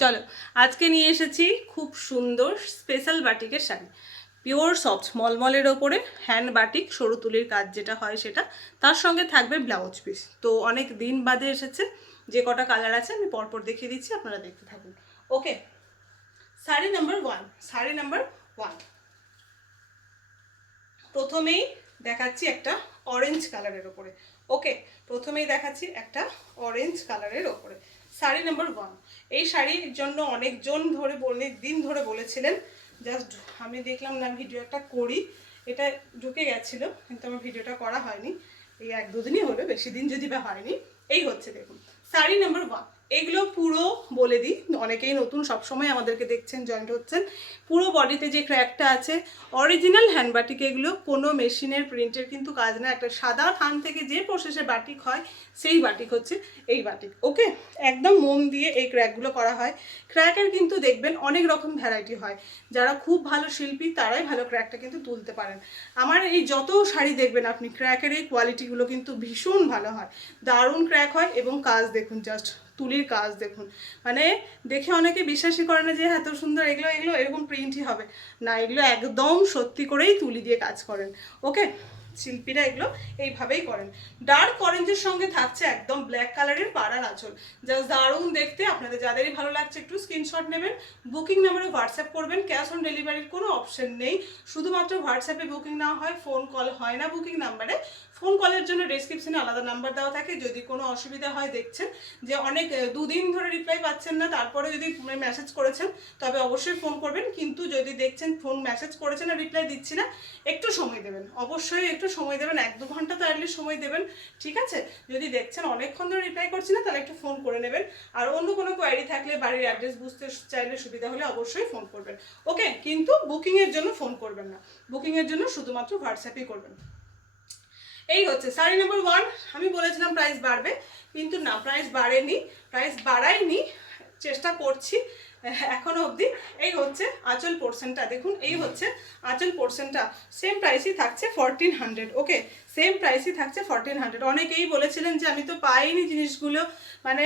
চলো আজকে নিয়ে এসেছি খুব সুন্দর স্পেশাল বাটিকের শাড়ি, পিওর সফট মলমলের ওপরে হ্যান্ড বাটিক, সরু তুলির কাজ যেটা হয় সেটা, তার সঙ্গে থাকবে ব্লাউজ পিস। তো অনেক দিন বাদে এসেছে, যে কটা কালার আছে আমি পরপর দেখিয়ে দিচ্ছি, আপনারা দেখতে থাকুন। Okay, sari number one. Sari number one প্রথমেই দেখাচ্ছি একটা অরেঞ্জ কালারের ওপরে। ওকে, প্রথমেই দেখাচ্ছি একটা অরেঞ্জ কালারের ওপরে শাড়ি নাম্বার ওয়ান। এই শাড়ির জন্য অনেক দিন ধরে বলেছিলেন, জাস্ট আমি দেখলাম না ভিডিও একটা করি, এটা ঢুকে গেছিলো কিন্তু আমার ভিডিওটা করা হয়নি। এই এক দুদিনই হলো, বেশি দিন যদি বা হয়নি। এই হচ্ছে দেখুন শাড়ি নাম্বার ওয়ান। এগুলো পুরো বলে দিই, অনেকেই নতুন সবসময় আমাদেরকে দেখছেন, জয়েন্ট হচ্ছেন। পুরো বডিতে যে ক্র্যাকটা আছে অরিজিনাল হ্যান্ড বাটিক, এগুলো কোনো মেশিনের প্রিন্টের কিন্তু কাজ না। একটা সাদা থান থেকে যে প্রসেসে বাটিক হয় সেই বাটিক হচ্ছে এই বাটিক। ওকে, একদম মোম দিয়ে এই ক্র্যাকগুলো করা হয়। ক্র্যাকের কিন্তু দেখবেন অনেক রকম ভ্যারাইটি হয়, যারা খুব ভালো শিল্পী তারাই ভালো ক্র্যাকটা কিন্তু তুলতে পারেন। আমার এই যত শাড়ি দেখবেন আপনি, ক্র্যাকের এই কোয়ালিটিগুলো কিন্তু ভীষণ ভালো হয়, দারুণ ক্র্যাক হয়। এবং কাজ দেখুন, জাস্ট তুলির কাজ দেখুন, মানে দেখে অনেকে বিশ্বাসই করে না যে এত সুন্দর এগুলো এগুলো এরকম প্রিন্টই হবে না, এগুলো একদম সত্যি করেই তুলি দিয়ে কাজ করেন। ওকে, শিল্পীরা এগুলো এইভাবেই করেন। ডার্ক অরেঞ্জের সঙ্গে থাকছে একদম ব্ল্যাক কালারের পাড়ার আঁচল, জাস্ট দারুণ দেখতে। আপনাদের যাদেরই ভালো লাগছে একটু স্ক্রিনশট নেবেন, বুকিং নাম্বারে হোয়াটসঅ্যাপ করবেন। ক্যাশ অন ডেলিভারির কোনো অপশন নেই, শুধুমাত্র হোয়াটসঅ্যাপে বুকিং নেওয়া হয়, ফোন কল হয় না বুকিং নাম্বারে। ফোন কলের জন্য ডেসক্রিপশনে আলাদা নাম্বার দেওয়া থাকে। যদি কোনো অসুবিধা হয়, দেখছেন যে অনেক দুদিন ধরে রিপ্লাই পাচ্ছেন না, তারপরে যদি মেসেজ করেছেন তবে অবশ্যই ফোন করবেন। কিন্তু যদি দেখছেন ফোন মেসেজ করেছেন আর রিপ্লাই দিচ্ছি না, একটু সময় দেবেন, অবশ্যই একটু সময় দেবেন, 1-2 ঘন্টা তো অ্যাটলিস্ট সময় দেবেন, ঠিক আছে? যদি দেখছেন অনেকক্ষণ ধরে রিপ্লাই করছি না, তাহলে একটু ফোন করে নেবেন। আর অন্য কোনো কোয়ারি থাকলে, বাড়ির অ্যাড্রেস বুঝতে চাইলে সুবিধা হলে অবশ্যই ফোন করবেন। ওকে, কিন্তু বুকিংয়ের জন্য ফোন করবেন না, বুকিংয়ের জন্য শুধুমাত্র হোয়াটসঅ্যাপই করবেন। এই হচ্ছে শাড়ি নাম্বার ওয়ান। আমি বলেছিলাম প্রাইস বাড়বে, কিন্তু না, প্রাইস বাড়েনি, প্রাইস বাড়াইনি, চেষ্টা করছি এখনো অবধি। এই হচ্ছে আঁচল পোর্শনটা দেখুন, এই হচ্ছে আঁচল পোর্শনটা, সেম প্রাইসই থাকছে 1400। ওকে, সেম প্রাইসই থাকছে 1400। অনেকেই বলেছিলেন যে আমি তো পাইনি জিনিসগুলো, মানে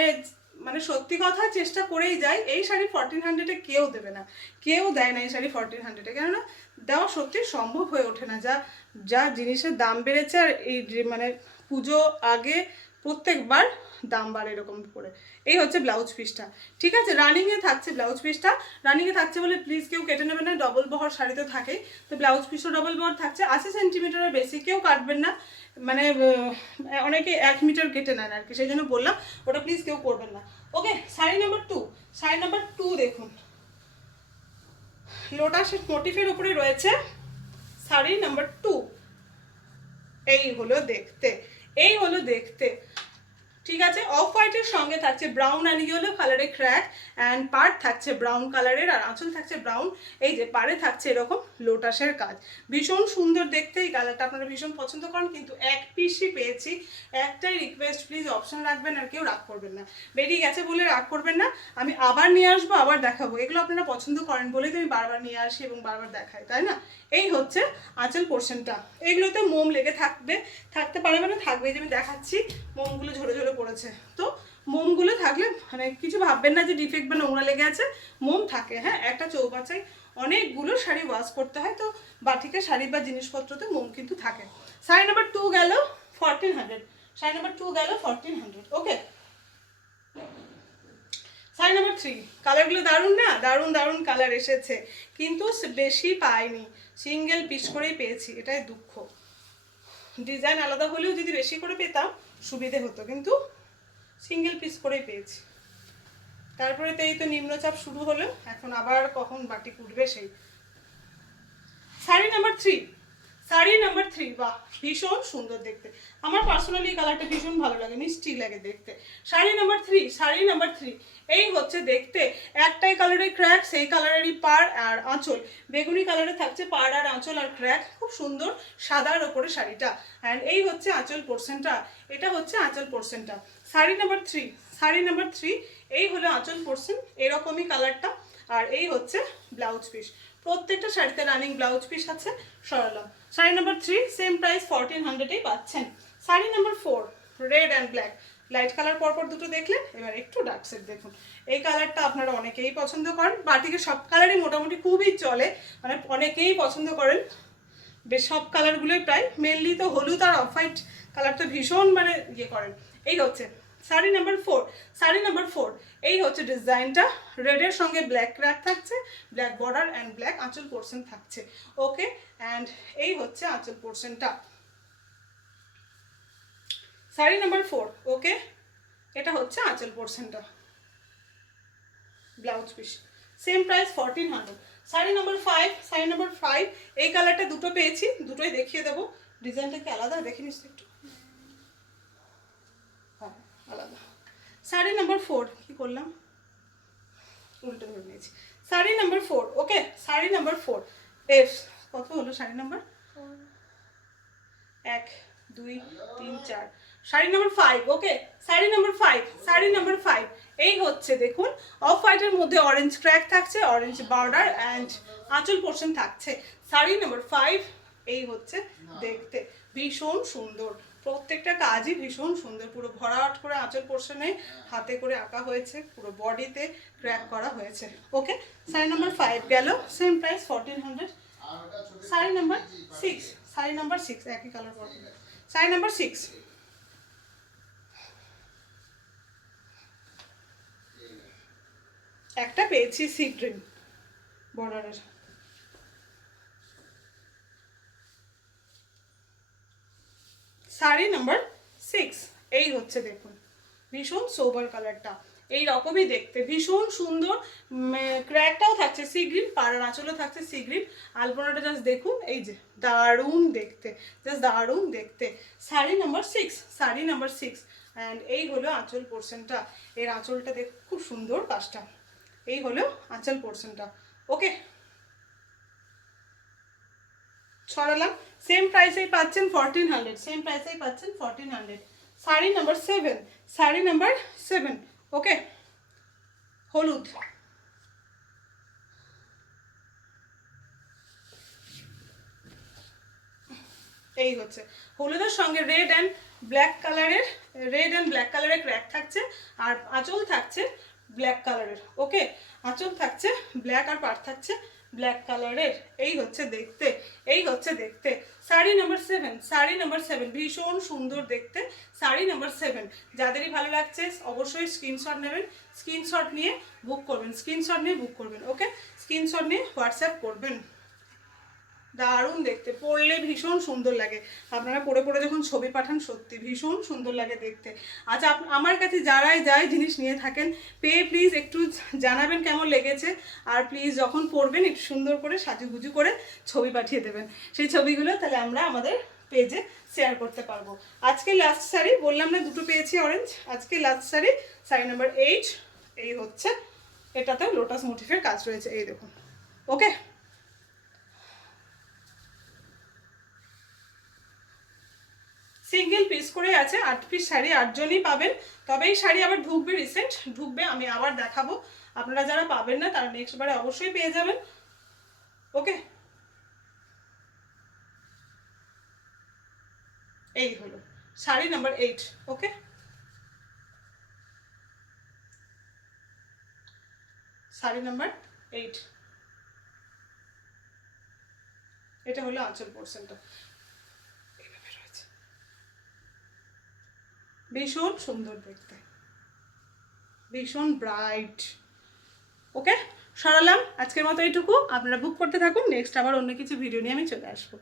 মানে সত্যি কথা, চেষ্টা করেই যাই। এই শাড়ি 1400-এ কেউ দেবে না, কেউ দেয় না এই শাড়ি 1400-এ, কেননা দেওয়া সত্যি সম্ভব হয়ে ওঠে না। যা যা জিনিসের দাম বেড়েছে, আর এই মানে পুজো আগে প্রত্যেকবার দাম বাড়ে এরকম করে। এই হচ্ছে ব্লাউজ পিসটা, ঠিক আছে? রানিংয়ে থাকছে ব্লাউজ পিসটা, রানিংয়ে থাকছে বলে প্লিজ কেউ কেটে নেবেন না, ডবল বহর শাড়ি তো থাকেই, তো ব্লাউজ পিসও ডবল বহর থাকছে। 80 সেন্টিমিটারের বেশি কেউ কাটবেন না, মানে অনেকে 1 মিটার কেটে নেন আর কি, সেই জন্য বললাম ওটা প্লিজ কেউ করবেন না। Okay, sari number two. Sari number two দেখুন, লোটাসের মোটিফের উপরে রয়েছে শাড়ি নাম্বার টু। এই হলো দেখতে, এই হলো দেখতে, ঠিক আছে? অফ হোয়াইটের সঙ্গে থাকছে ব্রাউন অ্যান্ড ইয়েলো কালারের ক্র্যাক, অ্যান্ড পাড় থাকছে ব্রাউন কালারের, আর আঁচল থাকছে ব্রাউন। এই যে পাড়ে থাকছে এরকম লোটাসের কাজ, ভীষণ সুন্দর দেখতে। এই কালারটা আপনারা ভীষণ পছন্দ করেন, কিন্তু এক পিসই পেয়েছি। একটাই রিকোয়েস্ট, প্লিজ অপশন রাখবেন, আর কেউ রাগ করবেন না, বেরিয়ে গেছে বলে রাগ করবেন না। আমি আবার নিয়ে আসবো, আবার দেখাবো, এগুলো আপনারা পছন্দ করেন বলেই তো আমি বারবার নিয়ে আসি এবং বারবার দেখাই, তাই না? এই হচ্ছে আঁচল পোর্শনটা। এগুলোতে মোম লেগে থাকতে পারে, মানে থাকবে, যে আমি দেখাচ্ছি মোমগুলো ঝরে ঝরে পড়েছে। তো মোমগুলো থাকলে মানে কিছু ভাববেন না যে ডিফেক্ট বা নোংরা লেগে আছে, মোম থাকে। হ্যাঁ, একটা চৌবাচ্চায় অনেকগুলো শাড়ি ওয়াশ করতে হয়, তো বাটিকে শাড়ি বা জিনিসপত্রতে মোম কিন্তু থাকে। শাড়ি নাম্বার টু গেল 1400, শাড়ি নাম্বার টু গেল 1400। ওকে, শাড়ি নাম্বার থ্রি। কালারগুলো দারুণ না, দারুণ দারুণ কালার এসেছে, কিন্তু বেশি পাইনি, সিঙ্গেল পিস করেই পেয়েছি, এটাই দুঃখ। ডিজাইন আলাদা হলেও যদি বেশি করে পেতাম সুবিধে হতো, কিন্তু সিঙ্গেল পিস করেই পেয়েছি। তারপরে তো এই তো নিম্নচাপ শুরু হলো, এখন আবার কখন বাটিক উঠবে সেই। Sari number three. Sari number three, বাহ, ভীষণ সুন্দর দেখতে, আমার পার্সোনালি এই কালারটা ভীষণ ভালো লাগে, মিষ্টি লাগে দেখতে। Sari number three, sari number three. এই হচ্ছে দেখতে, একটাই কালারের ক্র্যাক, সেই কালারেরই পাড় আর আঁচল, বেগুনি কালারে থাকছে পাড় আর আঁচল আর ক্র্যাক, খুব সুন্দর সাদার ওপরে শাড়িটা। অ্যান্ড এই হচ্ছে আঁচল পোর্শনটা, এটা হচ্ছে আঁচল পোর্শনটা। Sari number three, sari number three. এই হলো আঁচল পোর্শন, এরকমই কালারটা। আর এই হচ্ছে ব্লাউজ পিস, প্রত্যেকটা শাড়িতে রানিং ব্লাউজ পিস আছে, সরালাম। Sari number three same price 1400-এই পাচ্ছেন। Sari number four, red and black, light colour পরপর দুটো দেখলেন, এবার একটু ডার্ক শেড দেখুন। এই কালারটা আপনারা অনেকেই পছন্দ করেন, বাটিকে সব কালারই মোটামুটি খুবই চলে, মানে অনেকেই পছন্দ করেন, বেশ সব কালারগুলোই প্রায়, মেনলি তো হলুদ আর অফ হোয়াইট কালারটা ভীষণ মানে ইয়ে করেন। এই হচ্ছে শাড়ি নাম্বার 4। শাড়ি নাম্বার 4, এই হচ্ছে ডিজাইনটা, রেডের সঙ্গে ব্ল্যাক ক্র্যাক থাকছে, ব্ল্যাক বর্ডার অ্যান্ড ব্ল্যাক আঁচল পোর্শন থাকছে। ওকে, অ্যান্ড এই হচ্ছে আঁচল পোর্শনটা, শাড়ি নাম্বার 4। ওকে, এটা হচ্ছে আঁচল পোর্শনটা, blouse piece, same price 1400। Sari number 5, sari number 5, এই কালারটা দুটো পেয়েছি, দুটোই দেখিয়ে দেবো। ডিজাইনটা কি আলাদা দেখে নিস একটু, হ্যাঁ আলাদা। শাড়ি নাম্বার 4, কি করলাম, উল্টো ধরে নিয়েছি। শাড়ি নাম্বার 4, ওকে, শাড়ি নাম্বার 4, এফ কত হলো শাড়ি নাম্বার, 1 2 3 4, শাড়ি নাম্বার 5। ওকে, শাড়ি নাম্বার 5, শাড়ি নাম্বার 5, এই হচ্ছে দেখুন, অফ হোয়াইটের মধ্যে অরেঞ্জ ক্র্যাক থাকছে, অরেঞ্জ বর্ডার অ্যান্ড আঁচল পোর্শন থাকছে। শাড়ি নাম্বার 5, এই হচ্ছে দেখতে ভীষণ সুন্দর, প্রত্যেকটা কাজই ভীষণ সুন্দর, পুরো ভরাট করে আঁচল পোর্শনে হাতে করে আঁকা হয়েছে, পুরো বডিতে ক্র্যাক করা হয়েছে। ওকে, শাড়ি নাম্বার 5 গেল, same price 1400। Sari number 6, sari number 6, একই কালার পর, শাড়ি নাম্বার 6, একটা পেয়েছি সি গ্রিন বর্ডারের, শাড়ি নাম্বার 6, এই হচ্ছে দেখুন, ভীষণ সোবার কালারটা, এই রকমই দেখতে ভীষণ সুন্দর, ক্র্যাকটাও থাকছে সি গ্রিন, পাড়ার আঁচলও থাকছে সি গ্রিন, আলপনাটা জাস্ট দেখুন, এই যে দারুণ দেখতে, জাস্ট দারুণ দেখতে। Sari number 6, sari number 6, and এই হলো আঁচল পোর্শনটা, এর আঁচলটা দেখুন খুব সুন্দর কাজটা, এই হলো আঁচল পোর্শনটা। ওকে, ছড়ালাম, সেম প্রাইসেই পাচ্ছেন 1400, সেম প্রাইসেই পাচ্ছেন 1400। শাড়ি নাম্বার 7, শাড়ি নাম্বার 7, ওকে, হলুদ, এই হচ্ছে হলুদের সঙ্গে রেড অ্যান্ড ব্ল্যাক কালারের, রেড অ্যান্ড ব্ল্যাক কালারের ক্র্যাক থাকছে, আর আঁচল থাকছে ব্ল্যাক কালারের। ওকে, আঁচল থাকছে ব্ল্যাক আর পাড় থাকছে ব্ল্যাক কালারের, এই হচ্ছে দেখতে, এই হচ্ছে দেখতে। শাড়ি নাম্বার 7, শাড়ি নাম্বার 7, ভীষণ সুন্দর দেখতে, শাড়ি নাম্বার 7, যাদেরই ভালো লাগছে অবশ্যই স্ক্রিনশট নেবেন, স্ক্রিনশট নিয়ে বুক করবেন, স্ক্রিনশট নিয়ে বুক করবেন। ওকে, স্ক্রিনশট নিয়ে হোয়াটসঅ্যাপ করবেন, দারুণ দেখতে, পরলে ভীষণ সুন্দর লাগে, আপনারা পরে পরে যখন ছবি পাঠান সত্যি ভীষণ সুন্দর লাগে দেখতে। আচ্ছা, আমার কাছে যারাই যায় জিনিস নিয়ে থাকেন, পেয়ে প্লিজ একটু জানাবেন কেমন লেগেছে, আর প্লিজ যখন পরবেন একটু সুন্দর করে সাজুগুজু করে ছবি পাঠিয়ে দেবেন, সেই ছবিগুলো তাহলে আমরা আমাদের পেজে শেয়ার করতে পারবো। আজকে লাস্ট শাড়ি বললাম না দুটো পেয়েছি অরেঞ্জ, আজকে লাস্ট শাড়ি, শাড়ি নাম্বার 8, এই হচ্ছে, এটাতেও লোটাস মোটিফের কাজ রয়েছে, এই দেখুন। ওকে, সিঙ্গেল পিস করে আছে, 8 পিস শাড়ি, 8 জনই পাবেন, তবে এই শাড়ি আবার ঢুকবে, রিসেন্ট ঢুকবে, আমি আবার দেখাবো, আপনারা যারা পাবেন না তারা নেক্সট বারে অবশ্যই পেয়ে যাবেন। ওকে, এই হলো শাড়ি নাম্বার 8। ওকে, শাড়ি নাম্বার 8, এটা হলো আঁচল পোর্শনটা, এইভাবে রয়েছে, ভীষণ সুন্দর দেখতে, ভীষণ ব্রাইট। ওকে, সরালাম, আজকের মতো এইটুকু, আপনারা বুক করতে থাকুন, নেক্সট আবার অন্য কিছু ভিডিও নিয়ে আমি চলে আসবো।